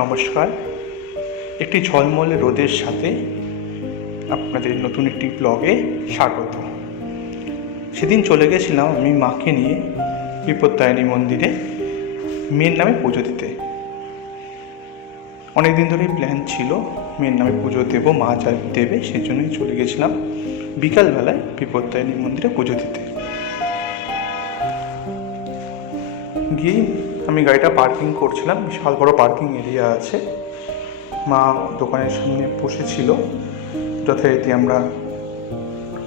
নমস্কার। একটি ঝলমলে রোদের সাথে আপনাদের নতুন একটি ব্লগে স্বাগত। সেদিন চলে গেছিলাম আমি মাকে নিয়ে বিপত্তারিণী মন্দিরে মেয়ের নামে পুজো দিতে। অনেকদিন ধরেই প্ল্যান ছিল মেয়ের নামে পুজো দেবো, মা যা দেবে সেজন্যই চলে গেছিলাম বিকালবেলায় বিপত্তারিণী মন্দিরে পুজো দিতে। গিয়ে আমি গাড়িটা পার্কিং করছিলাম, বিশাল বড় পার্কিং এরিয়া আছে। মা দোকানের সামনে বসেছিল। যথারীতি আমরা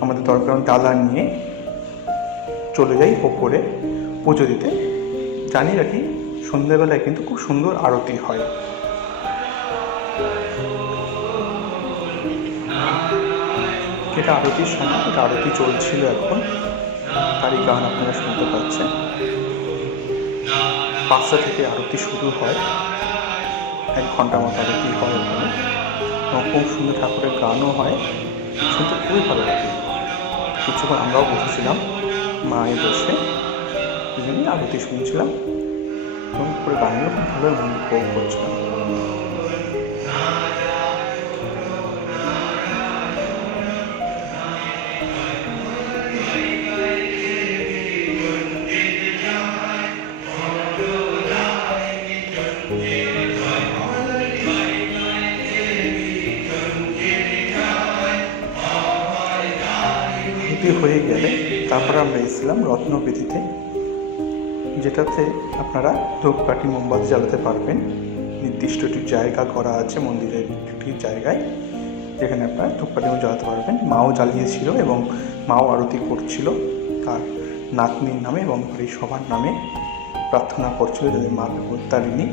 আমাদের দরকার ডালা নিয়ে চলে যাই ওপরে পুজো দিতে। জানি রাখি সন্ধ্যেবেলায় কিন্তু খুব সুন্দর আরতি হয়। এটা আরতির সময়, এটা আরতি চলছিল এখন, তারই গান আপনারা শুনতে পাচ্ছেন। 5টা থেকে আরতি শুরু হয়, 1 ঘন্টা মতো আরতি হয় ওখানে। খুব সুন্দর ঠাকুরের গানও হয়, শুনতে খুবই ভালো লাগে। কিছুক্ষণ আমরাও বসেছিলাম মায়ে বসে, দুজনেই আরতি শুনছিলাম এবং পুরো গানগুলো খুব ভালো উপভোগ করছিলাম। হয়ে গেলে তারপরে আমরা এসেছিলাম রত্নবেদিতে, যেটাতে আপনারা ধূপকাঠি মোমবাতি জ্বালাতে পারবেন। নির্দিষ্ট একটি জায়গা করা আছে মন্দিরের একটি জায়গায়, যেখানে আপনারা ধূপকাঠি জ্বালাতে পারবেন। মাও জ্বালিয়েছিল এবং মাও আরতি করছিল তার নাতনির নামে এবং এই সবার নামে প্রার্থনা করছিল যাতে মা বিপত্তারিণী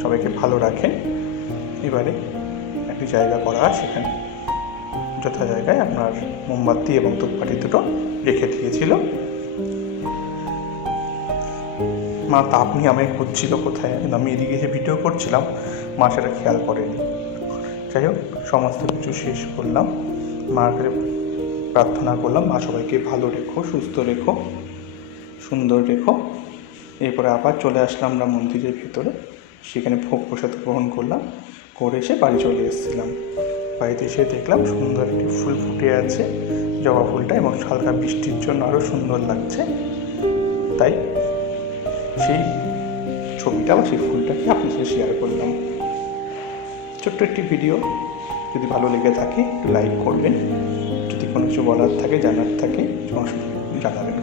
সবাইকে ভালো রাখেন। এবারে একটি জায়গা করা হয়, সেখানে যথা জায়গায় আপনার মোমবাতি এবং ধূপকাঠি দুটো রেখে দিয়েছিল। মা তাপ নিয়ে আমায় খুঁজছিল কোথায়, আমি এদিকে এসে ভিডিও করছিলাম, মা সেটা খেয়াল করেনি। যাই হোক, সমস্ত কিছু শেষ করলাম, মার কাছে প্রার্থনা করলাম, মা সবাইকে ভালো রেখো, সুস্থ রেখো, সুন্দর রেখো। এরপরে আবার চলে আসলাম আমরা মন্দিরের ভেতরে, সেখানে ভোগ প্রসাদ গ্রহণ করলাম, করে এসে বাড়ি চলে এসেছিলাম। বাড়িতে এসে দেখলাম সুন্দর একটি ফুল ফুটে আছে, জবা ফুলটা, এবং হালকা বৃষ্টির জন্য আরও সুন্দর লাগছে। তাই সেই ছবিটা বা সেই ফুলটাকে আপনার সাথে শেয়ার করলাম। ছোট্ট একটি ভিডিও, যদি ভালো লেগে থাকে লাইক করবেন। যদি কোনো কিছু বলার থাকে, জানার থাকে, জানাবেন।